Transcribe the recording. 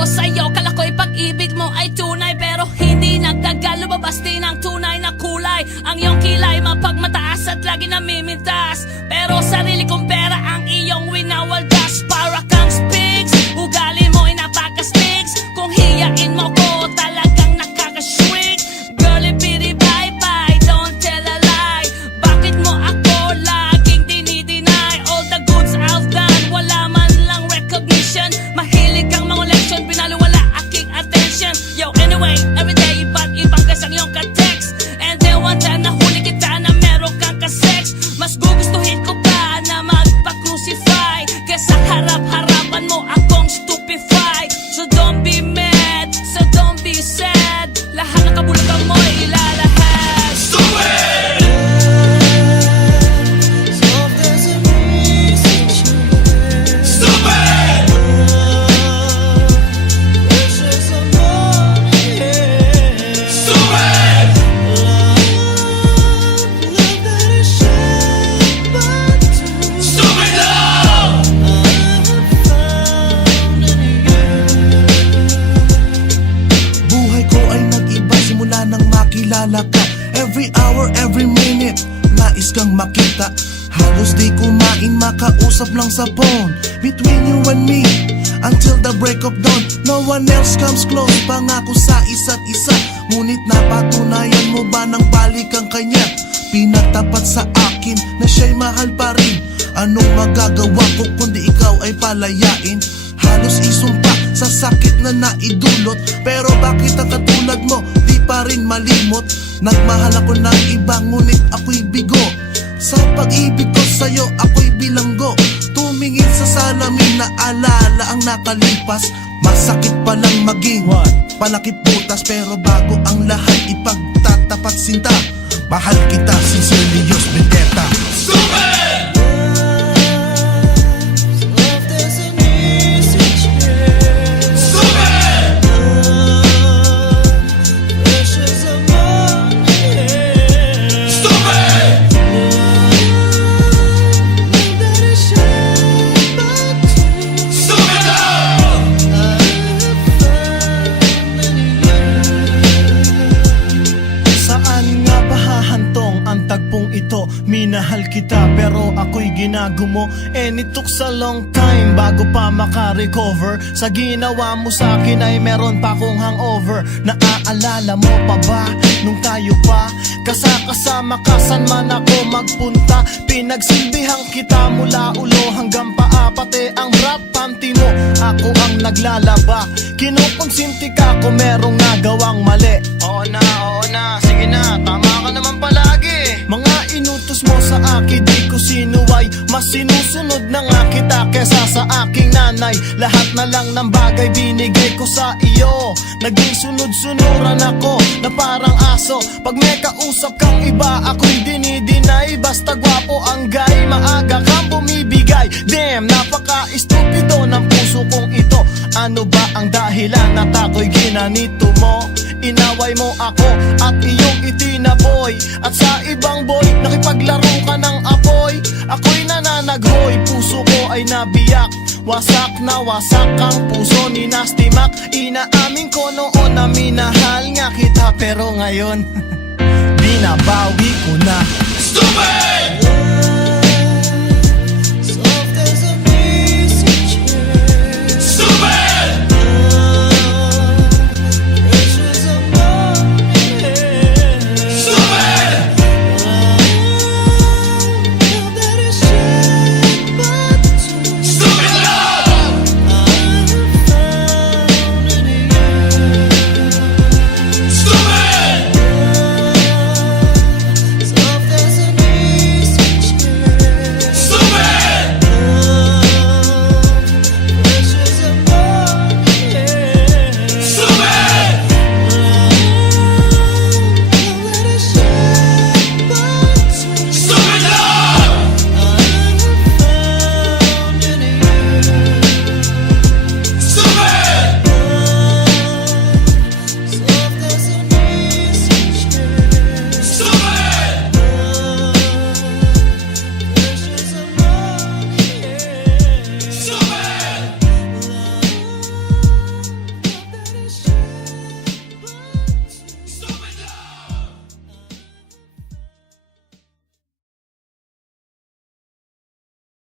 ko sa'yo, kala ko'y pag-ibig mo ay tunay, pero hindi nagtagal, lumabas din ang tunay na kulay. Ang iyong kilay mapagmataas at lagi namimintas, pero sarili kong pera ang iyong winawaldas. Para kang spigs, ugali mo ay napaka-stigs. Kung hiyain mo ko, talagang nakaka-shrink. Girlie, pity, bye-bye, don't tell a lie. Bakit mo ako laging dinideny? All the goods I've done, wala man lang recognition. Mahilig kang mangoleksyon, pinaliwala aking attention. Yo, anyway, everyday, iba't ibang gas ang iyong ka-text. And then one time, nahuli kita na meron kang ka-sex. Mas gugustuhin ko pa na magpa-crucify kesa harap-harapan mo akong stupefy. So don't be mad, so don't be sad. Lahat ng kabulugan mo ay ilalahad. Stupid! Stupid! Stupid! Stupid love! Buhay ko ay nag-iba simula nang makilala ka. Every hour, every minute, nais kang makita. Halos di kumain, makausap lang sa phone. Between you and me, until the break of dawn. No one else comes close, pangako sa isa't isa. Ngunit napatunayan mo ba nang balik ang kanya? Pinatapat sa akin na siya'y mahal pa rin. Anong magagawa ko kundi ikaw ay palayain? Halos isumpa sa sakit na naidulot, pero bakit ang katulad mo di pa rin malimot? Nagmahal ako ng iba ngunit ako'y bigo. Sa pag-ibig ko sa'yo ako'y bilanggo. Tumingin sa salamin na alala ang nakalipas. Masakit palang maging palakip butas, pero bago ang lahat ipagtatapat sinta. Mahal kita, sincerely yours, Vendetta. Stupid! Minahal kita pero ako'y ginagumo, and it took a long time bago pa makarecover. Sa ginawa mo sa akin ay meron pa akong hangover. Naaalala mo pa ba nung tayo pa kasama ka, saan man ako magpunta? Pinagsilbihan kita mula ulo hanggang paa, pati ang rap panty mo ako ang naglalaba. Kinukonsinti ka kung merong nagawang mali. Oo na, sige na, tama ka naman palagi. Mga inutos mo sa akin di ko sinuway, mas sinusunod na nga kita kesa sa aking nanay. Lahat na lang ng bagay binigay ko sa iyo. Naging sunod-sunuran ako na parang aso. Pag may kausap kang iba ako'y dinidinay. Basta gwapo ang guy, maaga kang bumibigay. Damn, napaka-estupido ng puso kong ito. Ano ba ang dahilan at ako'y ginanito mo? Inaway mo ako at iyong itinaboy, at sa ibang boy nakipaglaro ka ng apoy. Ako'y nananaghoy, puso ko ay nabiyak. Wasak na wasak ang puso ni Nasty Mac. Inaamin ko noon na minahal nga kita, pero ngayon binabawi ko na. Stupid!